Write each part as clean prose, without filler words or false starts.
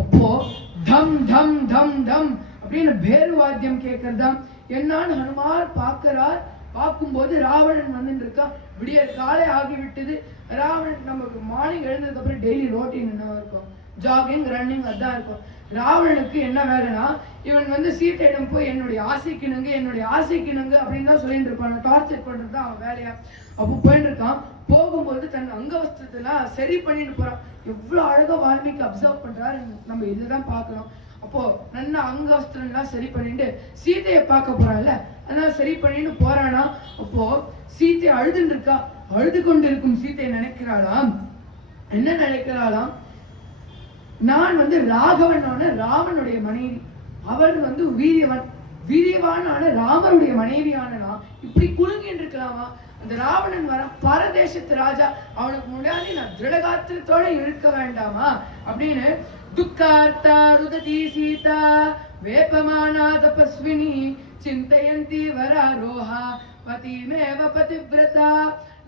அப்போ டம் டம் டம் டம் அப்படின்னு பேரு வாத்தியம் கேட்கறதா என்னான்னு ஹனுமார் பார்க்கிறார். பார்க்கும்போது ராவணன் வந்துட்டு இருக்கான். விடிய காலை ஆகிவிட்டது. ராவணன் நமக்கு மார்னிங் எழுந்ததுக்கு அப்புறம் டெய்லி ரோட்டீன் என்ன இருக்கும், ஜாகிங் ரன்னிங் அதான் இருக்கும். ராவணனுக்கு என்ன வேலைன்னா இவன் சீத்தையிடம் போய் என்னுடைய ஆசைக்கிணுங்க அப்படின்னு தான் சொல்லிட்டு இருப்பான். டார்ச்சர் பண்றது தான் அவன் வேலையா. அப்போ போயிட்டு இருக்கான். போகும்போது தன் அங்கவஸ்திரத்தெல்லாம் சரி பண்ணிட்டு போறான். எவ்வளவு அழகா வால்மீகி அப்சர்வ் பண்றாரு நம்ம இதுதான் பார்க்கணும். அப்போ நல்ல அங்கவஸ்திரம் எல்லாம் சரி பண்ணிட்டு சீதையை பார்க்க போறான்ல, அதனால சரி பண்ணிட்டு போறானா. அப்போ சீத்தை அழுதுன்னு இருக்கா. அழுது கொண்டு இருக்கும் சீத்தை நினைக்கிறாளாம், என்ன நினைக்கிறாளாம், நான் ராகவனோட ராமனுடைய மனைவி, அவர் வீரியவானான ராமருடைய மனைவியான நான் இப்படி குலுங்கின்னு இருக்கலாமா? அந்த ராவணன் வர பரதேசத்து ராஜா, அவனுக்கு முன்னாடி நான் திருடகாத்திரத்தோட இருக்க வேண்டாமா அப்படின்னு துக்கார்த்தா ருததி சீதா வேப்பமானா தபஸ்வினி சிந்தயந்தி வராரோஹா பதிமேவ பதிவ்ரதா.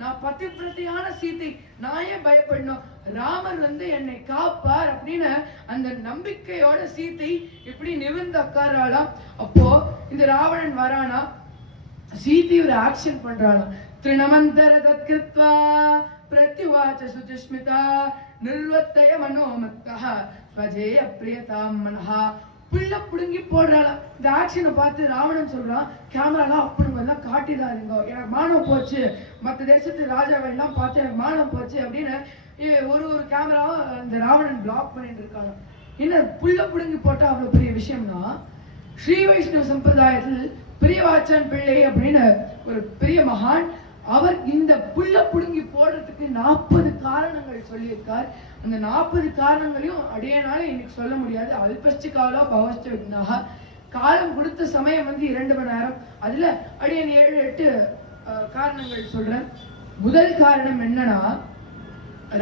நான் பதிவிரதையான சீதை, நான் ஏன் பயப்படணும், ராமர் என்னை காப்பார் அப்படின்னு அந்த நம்பிக்கையோட சீதை இப்படி நிமிர்ந்து உட்காராளாம். அப்போ இந்த ராவணன் வரானா, சீதை ஒரு ஆக்ஷன் பண்றாளாம். திருணமந்தர தத்கிருத்வா பிரத்யுவாச்ச சுஜஸ்மிதா நிர்வத்தய மனோமத்தஹ ஸ்வஜேய பிரியதாம் மனஹா. புள்ள புடுங்கி போடுறாளாம். இந்த ஆக்ஷனை பார்த்து ராவணன் சொல்றான், கேமராலாம் அப்படின்னு எல்லாம் காட்டிடாதீங்க, எனக்கு மானம் போச்சு, மற்ற தேசத்து ராஜாவை எல்லாம் பார்த்து எனக்கு மானம் போச்சு அப்படின்னு ஒரு கேமராவும் இந்த ராவணன் பிளாக் பண்ணிட்டு இருக்காங்க. என்ன புள்ள புடுங்கி போட்டா அவ்வளவு பெரிய விஷயம்னா, ஸ்ரீ வைஷ்ணவ சம்பிரதாயத்தில் பிரியவாச்சான் பிள்ளை அப்படின்னு ஒரு பெரிய மகான், அவர் இந்த புள்ள புடுங்கி போடுறதுக்கு 40 காரணங்கள் சொல்லியிருக்கார். அந்த 40 காரணங்களையும் அடியனால இன்னைக்கு சொல்ல முடியாது. அல்பஸ்டி காலோ பவஸ்ட விக்னாக, காலம் கொடுத்த சமயம் 2 மணி நேரம், அதுல அடியன் 7-8 காரணங்கள் சொல்றேன். முதல் காரணம் என்னன்னா,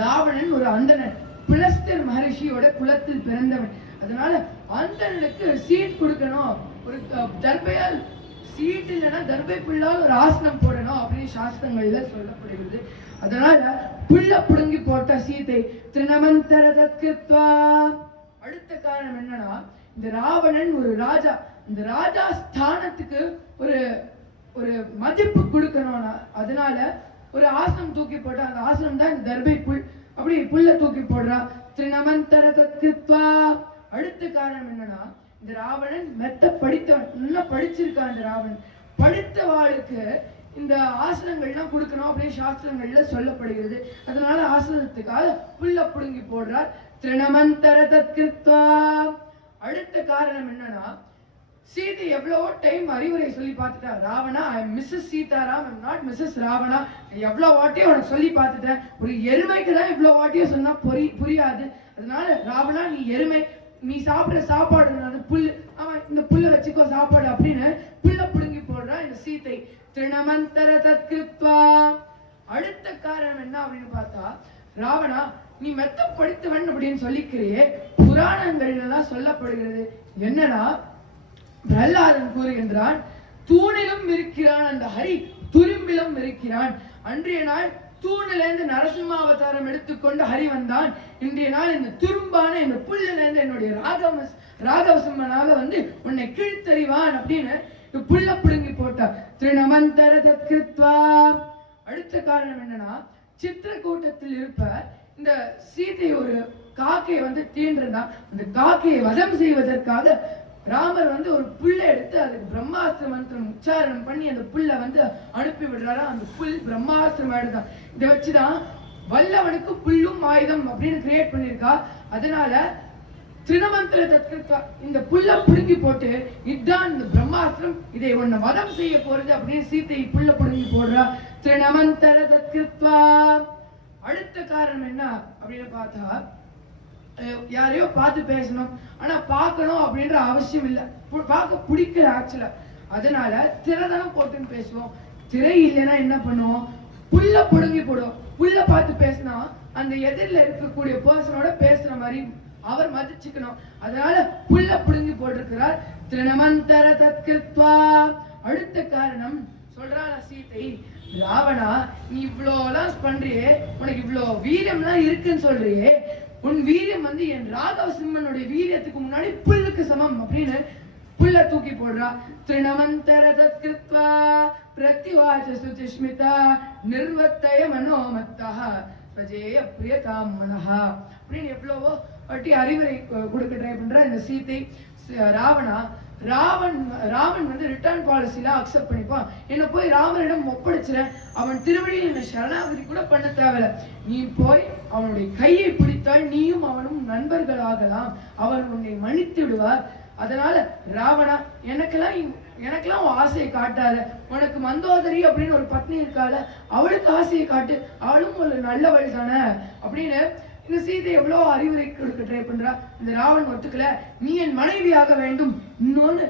ராவணன் ஒரு அந்தணன், புலஸ்தர் மகரிஷியோட குலத்தில் பிறந்தவன். அதனால அந்தணனுக்கு சீட் கொடுக்கணும், ஒரு தர்பையால் சீட் இல்லைன்னா தர்பை புல்லால் ஒரு ஆசனம் போடணும் அப்படின்னு சாஸ்திரங்கள்ல சொல்லப்படுகிறது. அதனால புல்ல புடுங்கி போட்ட சீதை திருணமந்தர தத்கிருத்வா. அடுத்த காரணம் என்னன்னா, இந்த ராவணன் ஒரு ராஜா, இந்த ராஜா ஸ்தானத்துக்கு ஒரு ஒரு மதிப்பு கொடுக்கணும்னா, அதனால ஒரு ஆசனம் தூக்கி போட்டா, அந்த ஆசனம் தான் இந்த தர்பை புல், அப்படி புல்ல தூக்கி போடுறா. திருணமந்தர தத்கிருத்வா. அடுத்த காரணம் என்னன்னா, இந்த ராவணன் மெத்த படித்தவன், நல்லா படிச்சிருக்கான். இந்த ராவணன் படித்த வாளுக்கு இந்த ஆசனங்கள்லாம் கொடுக்கணும் அப்படின்னு சாஸ்திரங்கள்ல சொல்லப்படுகிறது. அதனால ஆசனத்துக்காக புல்ல புடுங்கி போடுறார். திருணமந்தர தத்கிருத்வா. அடுத்த காரணம் என்னன்னா, சீதை எவ்வளவோ டைம் அறிவுரை சொல்லி பார்த்துட்டா. Ravana, I am Mrs Sitaram, I am not Mrs Ravana. எவ்வளவு வாட்டியும் உனக்கு சொல்லி பார்த்துட்டேன். ஒரு எருமைக்கு தான் இவ்வளவு வாட்டியும் சொன்னா புரியாது. அதனால ராவணா, நீ எருமை, நீ சாப்பிடுற சாப்பாடு புல், அவன் இந்த புல்ல வச்சுக்கோ சாப்பாடு அப்படின்னு புல்ல புடுங்கி போடுறா இந்த சீதை. திருணமந்தர தத்கிருத்வா. அடுத்த காரணம் என்ன அப்படின்னு பார்த்தா, ராவணா, நீ மெத்த படித்தவன் அப்படின்னு சொல்லிக்கிறியே, புராணங்கள் எல்லாம் சொல்லப்படுகிறது. என்னன்னா, பிரஹ்லாதன் கூறுகின்றான், தூணிலும் இருக்கிறான் அந்த ஹரி, துரும்பிலும் இருக்கிறான். அன்றைய நாள் தூணிலிருந்து நரசிம்மாவதாரம் எடுத்துக்கொண்டு ஹரி வந்தான். இன்றைய நாள் இந்த துரும்பான இந்த புல்லிலிருந்து என்னுடைய ராகவசிம்மனாக உன்னை கீழ்த்தறிவான் அப்படின்னு புல்ல புடுங்கி போட்டார். திருணமந்தர தத்கிருத்வா. அடுத்த காரணம் என்னன்னா, சித்திரக்கூட்டத்தில் இருப்ப இந்த சீதை ஒரு காக்கையை தீண்டிருந்தான். அந்த காக்கையை வதம் செய்வதற்காக ராமர் ஒரு புல்ல எடுத்து அதுக்கு பிரம்மாஸ்திர மந்திரம் உச்சாரணம் பண்ணி அந்த புல்ல அனுப்பி விடுறாரா. அந்த புல் பிரம்மாஸ்திரம் ஆயிடுதான். இதை வச்சுதான் வல்லவனுக்கு புல்லும் ஆயுதம் அப்படின்னு கிரியேட் பண்ணிருக்கா. அதனால திருணமந்தர தத்கிருத்வா, இந்த புல்ல புடுங்கி போட்டு இதுதான் இந்த பிரம்மாஸ்திரம், இதை உன்னை வதம் செய்ய போறது அப்படின்னு சீத்தை புல்ல புடுங்கி போடுறா. திருணமந்தர தத்கிருத்வா. அடுத்த காரணம் என்ன அப்படின்னு பார்த்தா, யாரையோ பார்த்து பேசணும், ஆனா பார்க்கணும் அப்படின்ற அவசியம் இல்லை, பார்க்க பிடிக்கல ஆக்சுவலா. அதனால திரைதானம் போட்டுன்னு பேசுவோம். திரை இல்லைன்னா என்ன பண்ணுவோம், புல்ல புடுங்கி போடுவோம். புல்ல பார்த்து பேசினா அந்த எதிரில் இருக்கக்கூடிய பர்சனோட பேசுற மாதிரி அவர் மதிச்சுக்கணும். அதனால புல்ல புடுங்கி போட்டிருக்கிறார். திருணமந்தர தத்கிருத்வா. அடுத்த காரணம் சொல்றாளா சீதை, ராவணா, நீ இவ்வளோலாம் பண்றியே, உனக்கு இவ்வளோ வீரம்லாம் இருக்குன்னு சொல்றியே, உன் வீரியம் வந்து என் ராகவ சிம்மனுடைய வீரியத்துக்கு முன்னாடி புல்லுக்கு சமம் அப்படின்னு புல்ல தூக்கி போடுறா. திருணமந்தர தத்கிருத்வா பிரத்யுவாச சுசிஸ்மிதா நிர்வத்தய மனோமத்தஹ ஸ்வஜேய பிரியதாம் மனஹா அப்படின்னு எவ்வளவோ வாட்டி அறிவுரை கொடுக்க ட்ரை பண்ற இந்த சீதை. ராவன் வந்து ரிட்டர்ன் பாலிசில அக்செப்ட் பண்ணிப்பான். என்ன போய் ராமனிடம் ஒப்படைச்சிறேன், அவன் திருவடியில் என்ன சரணாகதி கூட பண்ண தேவையில்ல, நீ போய் அவனுடைய கையை பிடித்தால் நீயும் அவனும் நண்பர்கள் ஆகலாம், அவர் உன்னை மன்னித்து விடுவார். அதனால ராவணா எனக்கெல்லாம் ஆசையை காட்டாத, உனக்கு மந்தோதரி அப்படின்னு ஒரு பத்னி இருக்கால, அவளுக்கு ஆசையை காட்டு, அவளும் ஒரு நல்லவள் தானே அப்படின்னு இந்த சீதை எவ்வளவு அறிவுரை கொடுக்க ட்ரை பண்றா. இந்த ராவன் ஒத்துக்கல, நீ என் மனைவியாக வேண்டும். இன்னொன்னு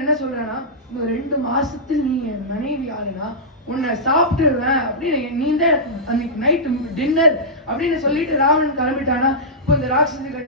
என்ன சொல்றானா, இன்னும் 2 மாசத்தில் நீ என் மனைவி ஆளுனா உன்னை சாப்பிட்டுருவேன் அப்படின்னு நீ தான் அன்னைக்கு நைட்டு டின்னர் அப்படின்னு சொல்லிட்டு ராவன் கிளம்பிட்டானா. இப்போ இந்த ராட்சசி